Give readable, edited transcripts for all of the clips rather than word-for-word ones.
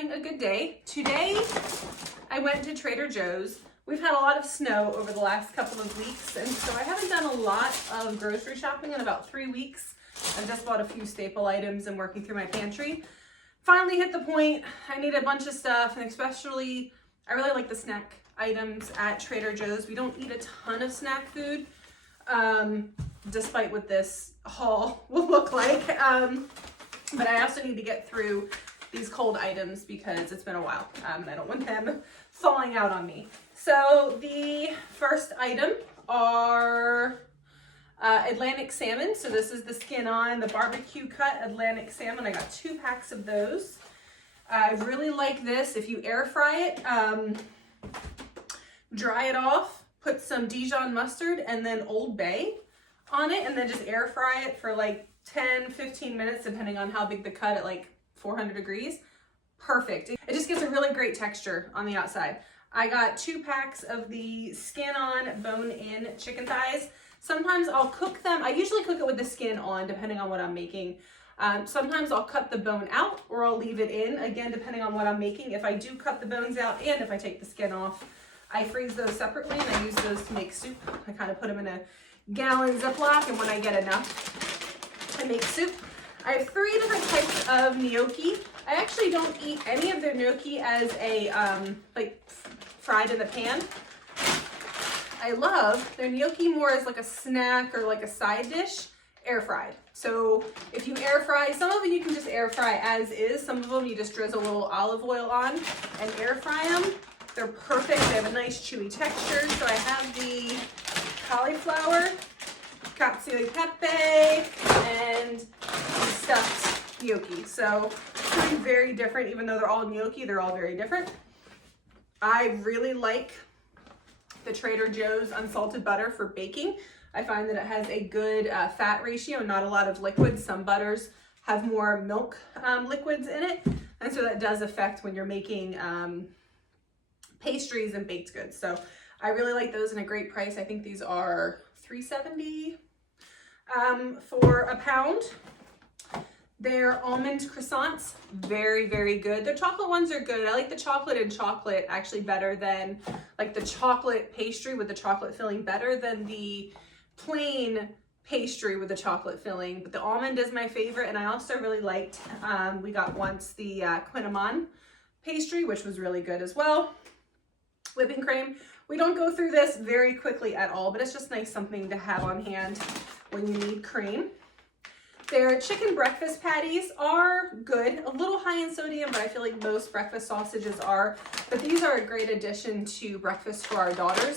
having a good day. Today, I went to Trader Joe's. We've had a lot of snow over the last couple of weeks, and so I haven't done a lot of grocery shopping in about 3 weeks. I've just bought a few staple items and working through my pantry. Finally hit the point, I need a bunch of stuff, and especially, I really like the snack items at Trader Joe's. We don't eat a ton of snack food, despite what this haul will look like. But I also need to get through these cold items because it's been a while. I don't want them falling out on me. So the first item are Atlantic salmon. So this is the skin on, the barbecue cut Atlantic salmon. I got 2 packs of those. I really like this. If you air fry it, dry it off, put some Dijon mustard and then Old Bay on it, and then just air fry it for like 10-15 minutes, depending on how big the cut at like 400 degrees. Perfect. It just gives a really great texture on the outside. I got 2 packs of the skin on, bone in chicken thighs. Sometimes I'll cook them. I usually cook it with the skin on, depending on what I'm making. Sometimes I'll cut the bone out or I'll leave it in, again, depending on what I'm making. If I do cut the bones out and if I take the skin off, I freeze those separately and I use those to make soup. I kind of put them in a gallon Ziploc, and when I get enough, I make soup. I have 3 different types of gnocchi. I actually don't eat any of their gnocchi as a, like fried in the pan. I love their gnocchi more as like a snack or like a side dish, air fried. So if you air fry, some of them you can just air fry as is. Some of them you just drizzle a little olive oil on and air fry them. They're perfect. They have a nice chewy texture. So I have the cauliflower, cacio pepe, and the stuffed gnocchi. So something very different. Even though they're all gnocchi, they're all very different. I really like the Trader Joe's unsalted butter for baking. I find that it has a good fat ratio, not a lot of liquids. Some butters have more milk liquids in it, and so that does affect when you're making pastries and baked goods. So I really like those, and a great price. I think these are $3.70 for a pound. Their almond croissants, very, very good. Their chocolate ones are good. I like the chocolate and chocolate actually better than, like the chocolate pastry with the chocolate filling better than the plain pastry with the chocolate filling. But the almond is my favorite, and I also really liked, we got once the cinnamon pastry, which was really good as well. Whipping cream. We don't go through this very quickly at all, but it's just nice something to have on hand when you need cream. Their chicken breakfast patties are good, a little high in sodium, but I feel like most breakfast sausages are. But these are a great addition to breakfast for our daughters.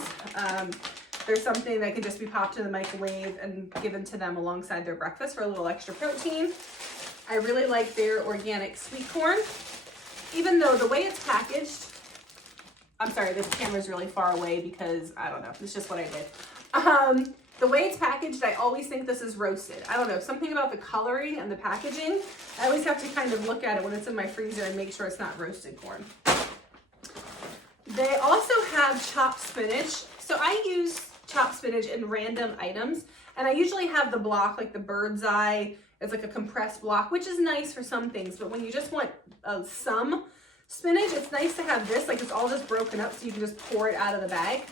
There's something that can just be popped in the microwave and given to them alongside their breakfast for a little extra protein. I really like their organic sweet corn, even though the way it's packaged, I'm sorry, this camera's really far away because I don't know, it's just what I did. The way it's packaged, I always think this is roasted. I don't know, something about the coloring and the packaging. I always have to kind of look at it when it's in my freezer and make sure it's not roasted corn. They also have chopped spinach. So I use chopped spinach in random items, and I usually have the block, like the bird's eye. It's like a compressed block, which is nice for some things, but when you just want some spinach, it's nice to have this, like it's all just broken up so you can just pour it out of the bag.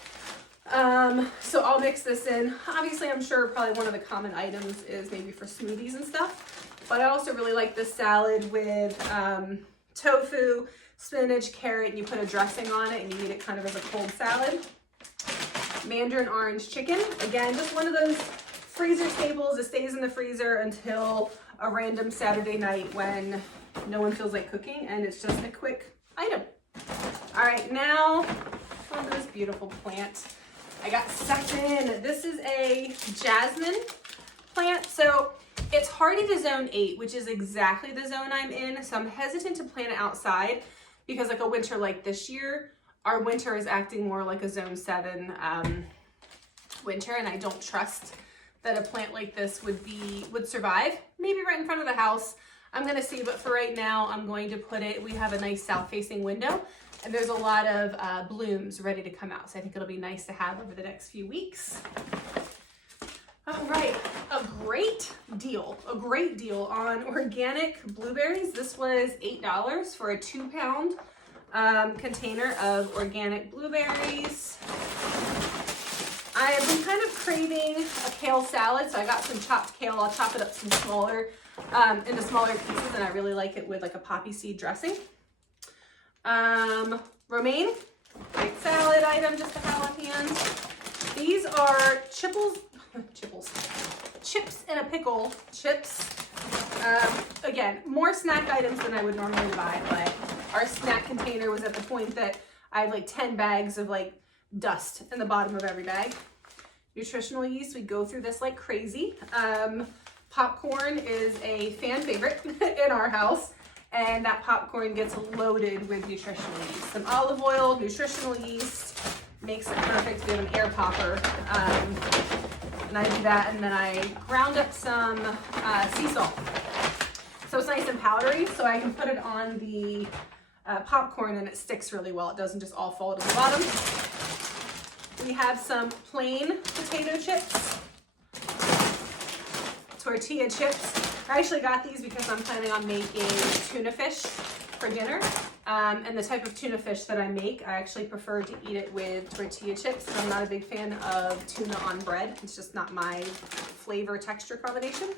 So I'll mix this in. Obviously, I'm sure probably one of the common items is maybe for smoothies and stuff, but I also really like this salad with tofu, spinach, carrot, and you put a dressing on it and you eat it kind of as a cold salad. Mandarin orange chicken. Again, just one of those freezer staples. It stays in the freezer until a random Saturday night when no one feels like cooking, and it's just a quick item. All right, now on this beautiful plant. I got sucked in. This is a jasmine plant. So it's hardy to zone 8, which is exactly the zone I'm in. So I'm hesitant to plant it outside because like a winter like this year, our winter is acting more like a zone 7 winter, and I don't trust that a plant like this would survive. Maybe right in front of the house. I'm gonna see, but for right now, I'm going to put it, we have a nice south-facing window, and there's a lot of blooms ready to come out. So I think it'll be nice to have over the next few weeks. All right, a great deal on organic blueberries. This was $8 for a 2-pound container of organic blueberries. I have been kind of craving a kale salad, so I got some chopped kale. I'll chop it up into smaller pieces, and I really like it with like a poppy seed dressing. Romaine, great salad item just to have on hand. These are chips in a pickle chips. Again, more snack items than I would normally buy, but our snack container was at the point that I had like 10 bags of like dust in the bottom of every bag. Nutritional yeast, we go through this like crazy. Popcorn is a fan favorite in our house, and that popcorn gets loaded with nutritional yeast. Some olive oil, nutritional yeast, makes it perfect. We have an air popper, and I do that, and then I ground up some sea salt. So it's nice and powdery, so I can put it on the popcorn and it sticks really well. It doesn't just all fall to the bottom. We have some plain potato chips, tortilla chips. I actually got these because I'm planning on making tuna fish for dinner. And the type of tuna fish that I make, I actually prefer to eat it with tortilla chips. I'm not a big fan of tuna on bread. It's just not my flavor texture combination.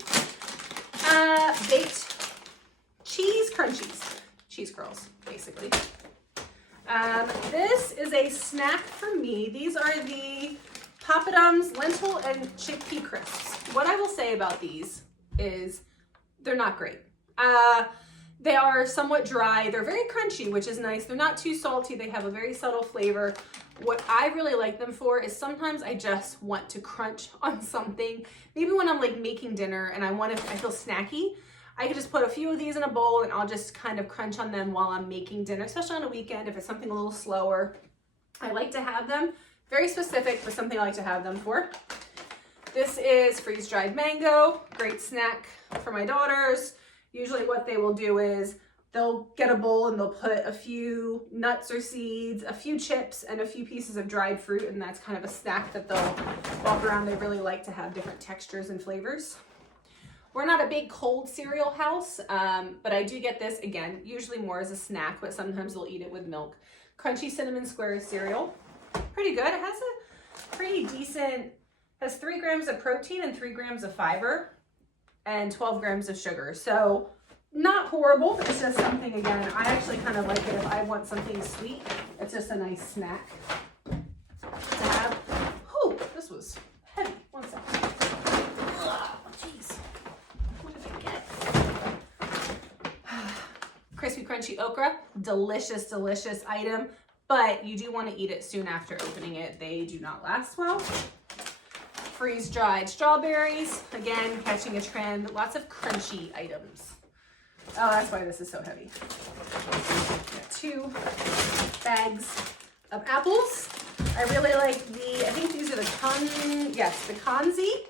Baked cheese crunchies, cheese curls, basically. This is a snack for me. These are the Papadums lentil and chickpea crisps. What I will say about these is they're not great. They are somewhat dry. They're very crunchy, which is nice. They're not too salty. They have a very subtle flavor. What I really like them for is sometimes I just want to crunch on something. Maybe when I'm like making dinner and I feel snacky, I could just put a few of these in a bowl and I'll just kind of crunch on them while I'm making dinner, especially on a weekend if it's something a little slower. I like to have them. Very specific for something I like to have them for. This is freeze-dried mango, great snack for my daughters. Usually what they will do is they'll get a bowl and they'll put a few nuts or seeds, a few chips, and a few pieces of dried fruit, and that's kind of a snack that they'll walk around. They really like to have different textures and flavors. We're not a big cold cereal house, but I do get this, again, usually more as a snack, but sometimes they'll eat it with milk. Crunchy Cinnamon Squares cereal. Pretty good. It has a pretty decent, has 3 grams of protein and 3 grams of fiber and 12 grams of sugar. So not horrible, but it's just something, again, I actually kind of like it if I want something sweet. It's just a nice snack to have. Whew, this was heavy. One second. Jeez. What did I get? Crispy Crunchy Okra. Delicious, delicious item, but you do want to eat it soon after opening it. They do not last well. Freeze-dried strawberries. Again, catching a trend. Lots of crunchy items. Oh, that's why this is so heavy. Got 2 bags of apples. I really like I think these are the Kanzi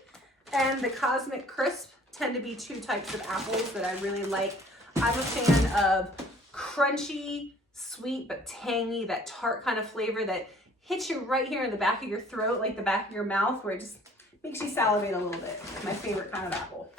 and the Cosmic Crisp tend to be 2 types of apples that I really like. I'm a fan of crunchy, sweet, but tangy, that tart kind of flavor that hits you right here in the back of your throat, like the back of your mouth, where it just makes you salivate a little bit. My favorite kind of apple.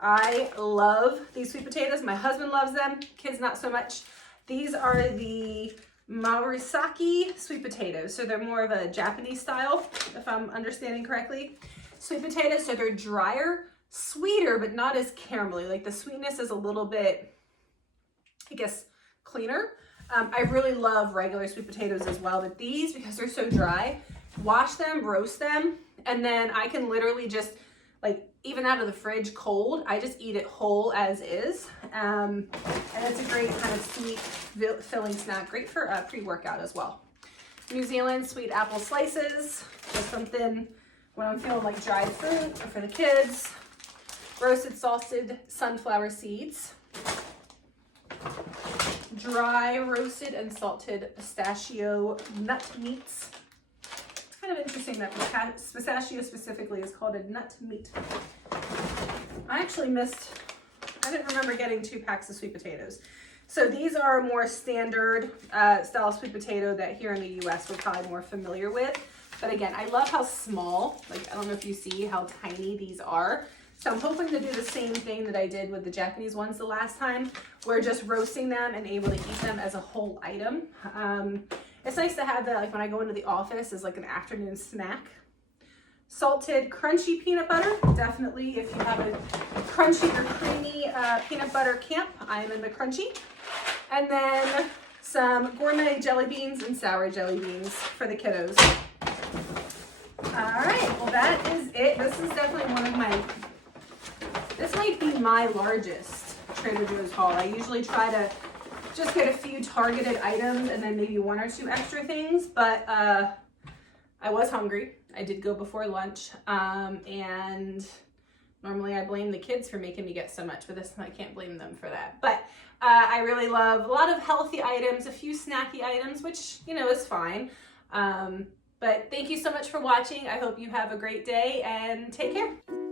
I love these sweet potatoes. My husband loves them. Kids not so much. These are the Maorisaki sweet potatoes. So they're more of a Japanese style, if I'm understanding correctly. Sweet potatoes, so they're drier, sweeter, but not as caramelly. Like the sweetness is a little bit, I guess, cleaner. I really love regular sweet potatoes as well, but these, because they're so dry, wash them, roast them, and then I can literally just, like, even out of the fridge cold, I just eat it whole as is. And it's a great kind of sweet filling snack, great for pre-workout as well. New Zealand sweet apple slices, just something when I'm feeling like dried fruit or for the kids. Roasted salted sunflower seeds. Dry roasted and salted pistachio nut meats. It's kind of interesting that pistachio specifically is called a nut meat. I actually I didn't remember getting 2 packs of sweet potatoes. So these are a more standard style sweet potato that here in the US we're probably more familiar with. But again, I love how small, like I don't know if you see how tiny these are. So I'm hoping to do the same thing that I did with the Japanese ones the last time. We're just roasting them and able to eat them as a whole item. It's nice to have that like when I go into the office as like an afternoon snack. Salted crunchy peanut butter. Definitely if you have a crunchy or creamy peanut butter camp, I am in the crunchy. And then some gourmet jelly beans and sour jelly beans for the kiddos. All right, well that is it. This is definitely one of my, this might be my largest Trader Joe's haul. I usually try to just get a few targeted items and then maybe one or two extra things, but I was hungry. I did go before lunch, and normally I blame the kids for making me get so much, but this time I can't blame them for that. But I really love a lot of healthy items, a few snacky items, which, you know, is fine. But thank you so much for watching. I hope you have a great day and take care.